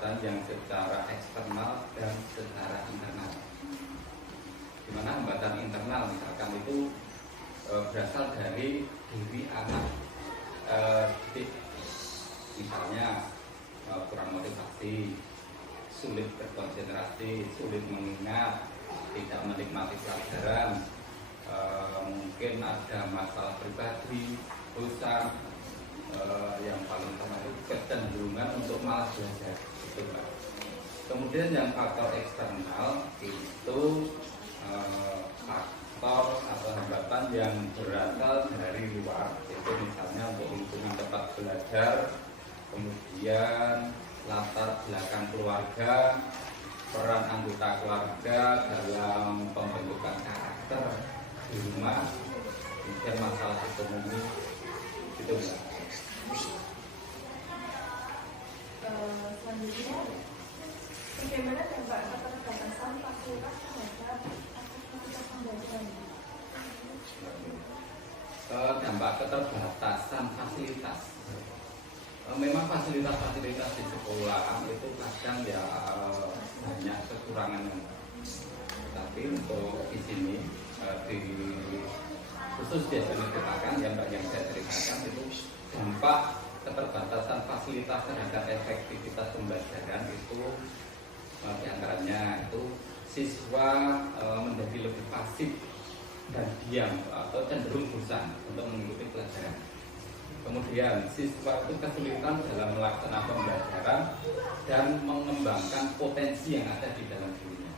hambatan yang secara eksternal dan secara internal. Di mana hambatan internal misalkan itu berasal dari diri anak, misalnya kurang motivasi, sulit berkonsentrasi, sulit mengingat, tidak menikmati pelajaran, mungkin ada masalah pribadi, dosa, yang paling utama itu kecenderungan untuk malas belajar, gitu, Pak. Kemudian yang faktor eksternal itu faktor atau hambatan yang berasal dari luar, itu misalnya untuk lingkungan tempat belajar, kemudian latar belakang keluarga, peran anggota keluarga dalam pembentukan karakter di rumah, kemudian masalah ekonomi, itu enggak. Selanjutnya, bagaimana dampak keterbatasan fasilitas terhadap aktivitas pembelajaran? Dampak keterbatasan fasilitas. Memang fasilitas-fasilitas di sekolah itu kadang ya banyak kekurangannya. Tapi untuk di sini khusus di SMK yang saya ceritakan itu dampak keterbatasan fasilitas terhadap efektivitas pembelajaran itu diantaranya itu siswa menjadi lebih pasif dan diam atau cenderung bosan untuk mengikuti pelajaran. Kemudian siswa itu kesulitan dalam melaksanakan pembelajaran dan mengembangkan potensi yang ada di dalam dirinya.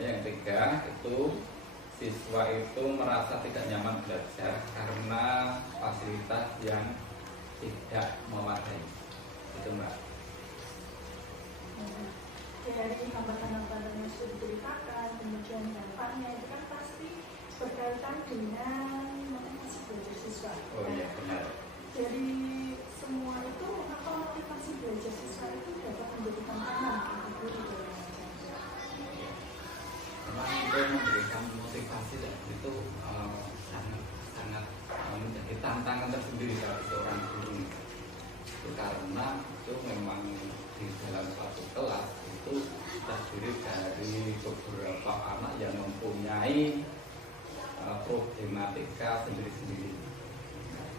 Yang ketiga itu siswa itu merasa tidak nyaman belajar karena fasilitas yang tidak memadai. Itu Mbak. Dari hambatan-hambatan yang sudah diceritakan, kemudian dampaknya itu kan pasti berkaitan dengan motivasi belajar siswa. Oh iya benar. Dari semua itu, apa motivasi belajar siswa itu dapat menjadi tantangan bagi guru dalam mengajar? Memang untuk memberikan motivasi dan itu sangat menjadi tantangan tersendiri bagi seorang guru. Itu karena itu memang di dalam suatu kelas itu terdiri dari beberapa anak yang mempunyai problematika sendiri-sendiri.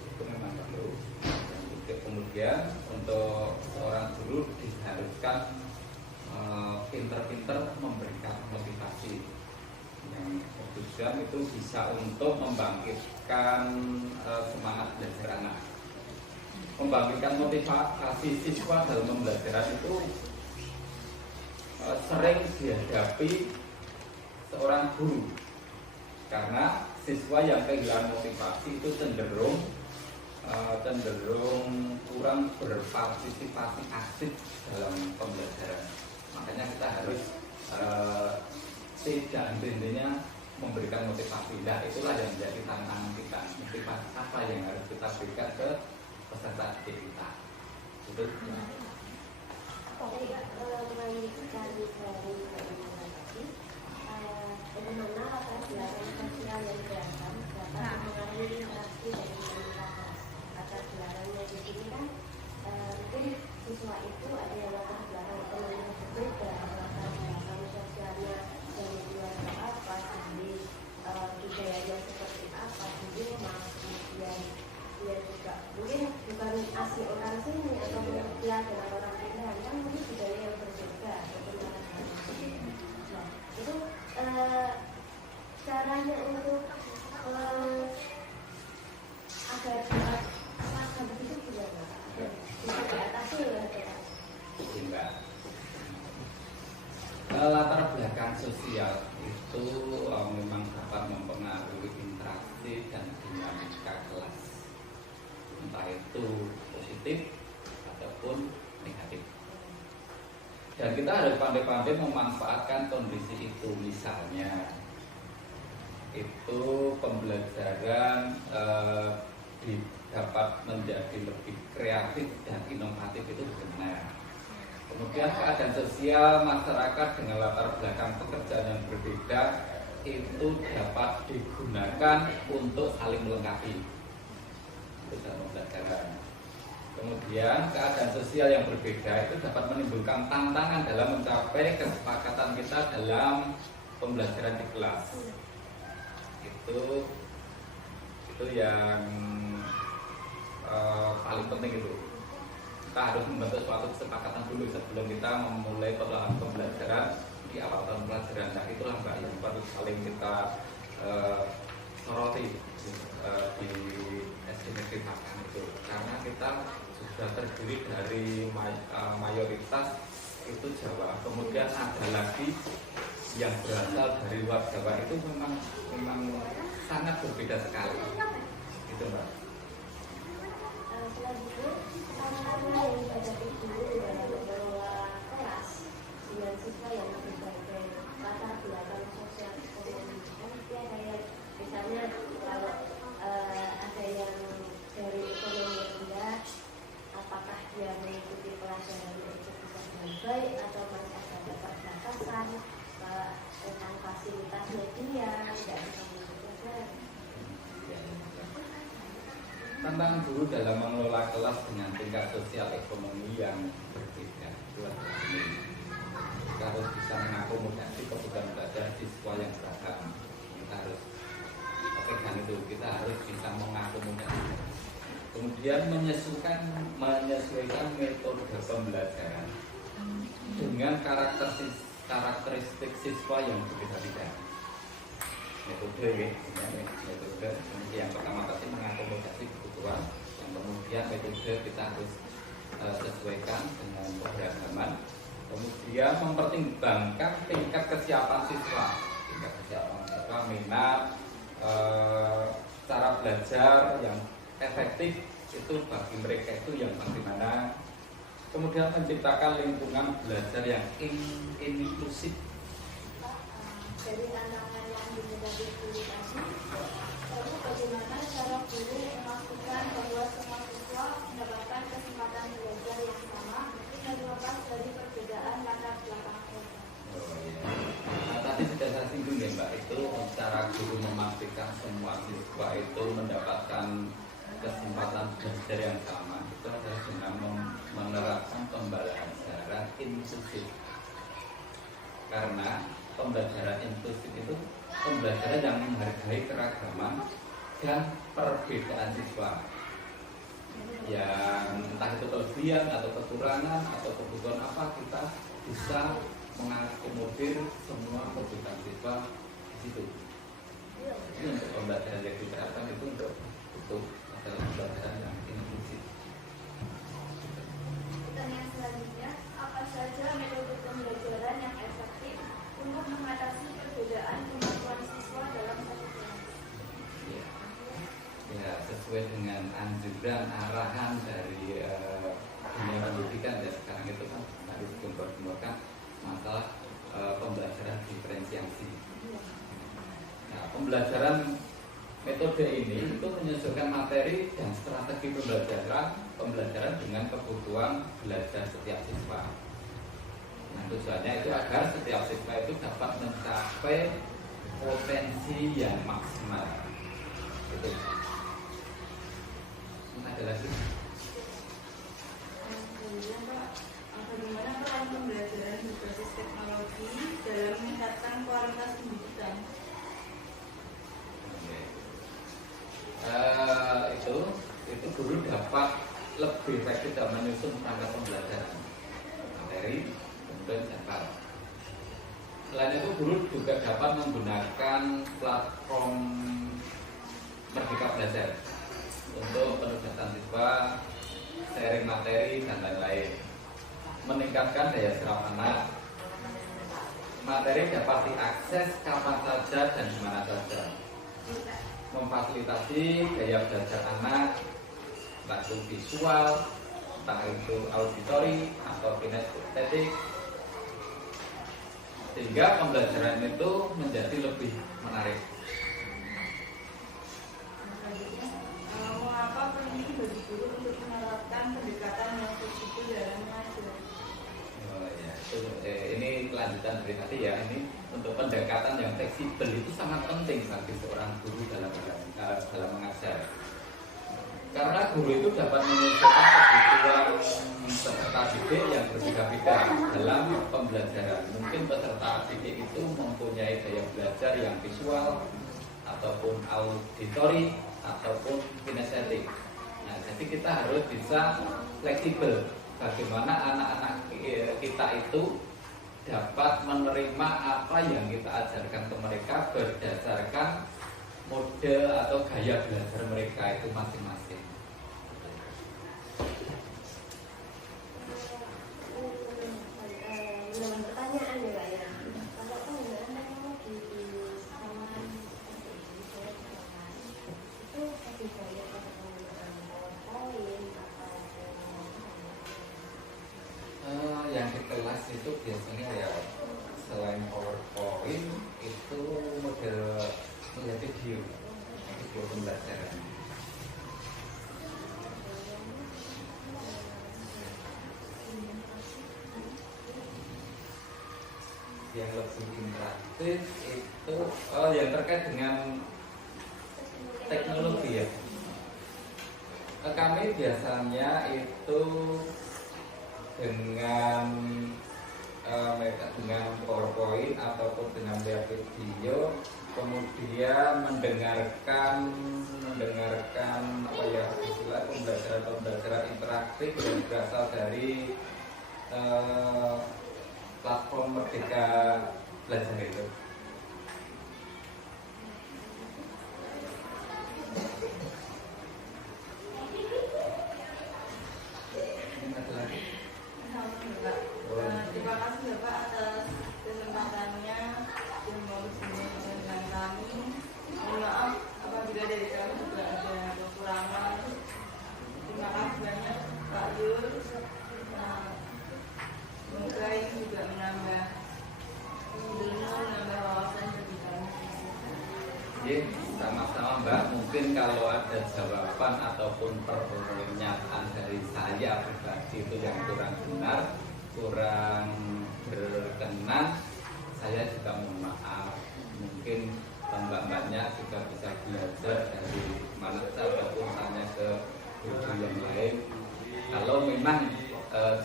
Itu memang perlu. Kemudian untuk seorang guru diharuskan pinter-pinter memberikan motivasi yang tujuan itu bisa untuk membangkitkan semangat belajar anak, membangkitkan motivasi siswa dalam pembelajaran itu sering dihadapi seorang guru karena siswa yang kehilangan motivasi itu cenderung kurang berpartisipasi aktif dalam pembelajaran. Makanya kita harus tidak intinya memberikan motivasi. Nah, itulah yang menjadi tantangan kita. Motivasi apa yang harus kita berikan ke peserta didik kita. Betul? Melanjutkan dari tadi, bagaimana latar belakang sosial yang beragam dapat mengaruhi interaksi dari masyarakat. Latar belakangnya di sini kan mungkin siswa itu ada yang latar belakang ekonominya berbeda, latar belakang sosialnya dari keluarga apa, sendiri budayanya seperti apa, di rumah, kemudian dia juga mungkin bukan asli orang sini atau dia adalah orang pindahan, kan mungkin budaya yang berbeda. Nah, itu caranya untuk agar paham itu gimana? Bisa diatasi oleh kita. Enggak. Latar belakang sosial itu memang dapat mempengaruhi interaksi dan dinamika kelas, entah itu positif ataupun negatif. Dan kita harus pandai-pandai memanfaatkan kondisi itu. Misalnya itu pembelajaran dapat menjadi lebih kreatif dan inovatif, itu benar. Kemudian keadaan sosial masyarakat dengan latar belakang pekerjaan yang berbeda itu dapat digunakan untuk saling melengkapi. Itu dalam pembelajaran. Kemudian keadaan sosial yang berbeda itu dapat menimbulkan tantangan dalam mencapai kesepakatan kita dalam pembelajaran di kelas. Itu yang paling penting itu. Kita harus membentuk suatu kesepakatan dulu sebelum kita memulai perlahan pembelajaran di awal tahun pelajaran. Nah itulah Mbak yang paling kita soroti di SD Negeri Pakan itu, karena kita sudah terdiri dari mayoritas itu Jawa, kemudian ada lagi yang berasal dari luar Jawa, itu memang sangat berbeda sekali itu Mbak. Selanjutnya, tantangan yang dihadapi guru dalam mengelola kelas dengan siswa yang berbagai latar belakang sosial ekonomi. Kan kayak misalnya kalau ada yang dari ekonomi yang rendah, apakah dia mengikuti pelajaran itu bisa dengan baik atau masih ada keterbatasan tentang fasilitas media tidak bisa mengikuti pelajaran. Tantangan guru dalam mengelola kelas dengan tingkat sosial ekonomi yang berbeda itu adalah ini. Kita harus bisa mengakomodasi kebutuhan belajar siswa yang beragam. Kita harus pegang itu, kita harus bisa mengakomodasi. Kemudian menyesuaikan metode pembelajaran dengan karakteristik siswa yang berbeda-beda. Metode yang pertama tadi mengakomodasi kebutuhan, yang kemudian metode kita harus sesuaikan dengan keberagaman, kemudian mempertimbangkan tingkat kesiapan siswa, minat, cara belajar yang efektif itu bagi mereka itu yang bagaimana, kemudian menciptakan lingkungan belajar yang inklusif. Dari tantangan yang dihadapi guru tadi, lalu bagaimana cara guru memastikan bahwa semua siswa mendapatkan kesempatan belajar yang sama dan terlepas dari perbedaan latar belakang mereka. Nah, tadi sudah saya singgung ya Mbak, itu cara guru memastikan semua siswa itu mendapatkan kesempatan belajar yang sama itu adalah dengan menerapkan pembelajaran inklusif. Karena pembelajaran inklusif itu pembelajaran yang menghargai keragaman dan perbedaan siswa, yang entah itu kelebihan atau kekurangan atau kebutuhan apa, kita bisa mengakomodir semua kebutuhan siswa di situ. Ini untuk pembelajaran yang diterapkan itu untuk adalah pembelajaran yang inklusif. Pertanyaan selanjutnya, apa saja metode pembelajaran yang efektif untuk mengatasi perbedaan kemampuan siswa dalam satu kelas? Ya, sesuai dengan anjuran arahan dari dunia pendidikan ya sekarang itu kan harus dipertemukan masalah pembelajaran diferensiasi. Nah, pembelajaran metode ini itu menyesuaikan materi dan strategi pembelajaran dengan kebutuhan belajar setiap siswa. Nah, tujuannya itu agar setiap siswa itu dapat mencapai potensi yang maksimal. Itu. Ada lagi? Kemudian Pak, bagaimana peran pembelajaran berbasis teknologi dalam meningkatkan kualitas pendidikan? Itu guru dapat lebih efektif dalam menyusun perangkat pembelajaran materi, kemudian jadwal. Selain itu guru juga dapat menggunakan platform Merdeka Belajar untuk penugasan siswa, sharing materi dan lain-lain, meningkatkan daya serap anak. Materi dapat diakses kapan saja dan di mana saja, memfasilitasi gaya belajar anak, entah itu visual, entah itu auditori atau kinestetik, sehingga pembelajaran itu menjadi lebih menarik. Mengapa penting bagi guru untuk menerapkan pendekatan yang fleksibel dalam mengajar? Ini kelanjutan dari tadi ya. Ini untuk pendekatan yang fleksibel itu sangat penting bagi seorang guru dalam mengajar. Karena guru itu dapat menyesuaikan kebutuhan peserta didik yang berbeda-beda dalam pembelajaran. Mungkin peserta didik itu mempunyai gaya belajar yang visual ataupun auditori ataupun kinestetik. Nah, jadi kita harus bisa fleksibel bagaimana anak-anak kita itu dapat menerima apa yang kita ajarkan ke mereka berdasarkan model atau gaya belajar mereka itu masing-masing. Pertanyaan ya Pak ya, kalau penggunaan teknologi di sekolah seperti ini saya katakan itu lebih banyak pada penggunaan PowerPoint atau Yang di kelas itu biasanya ya selain PowerPoint itu model video pembelajaran. Yang lebih interaktif itu yang terkait dengan teknologi ya. Kami biasanya itu dengan PowerPoint ataupun dengan video, kemudian mendengarkan apa ya, istilah pembelajaran interaktif yang berasal dari platform Merdeka Belajar itu. Terima kasih Bapak atas kesempatannya yang mau berbincang dengan kami. Mohon maaf apabila dari kami juga ada kekurangan. Terima kasih banyak Pak Yul. Semoga ini juga menambah ilmu, menambah wawasan bagi kami. Oke, sama-sama Mbak. Mungkin kalau ada jawaban ataupun pernyataan dari saya pribadi itu yang kurang benar, kurang berkenan, saya juga mohon maaf. Mungkin mbak-mbaknya juga bisa belajar dari mana ataupun tanya ke guru yang lain. Kalau memang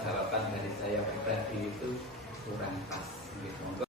jawaban dari saya pribadi itu kurang pas, gitu.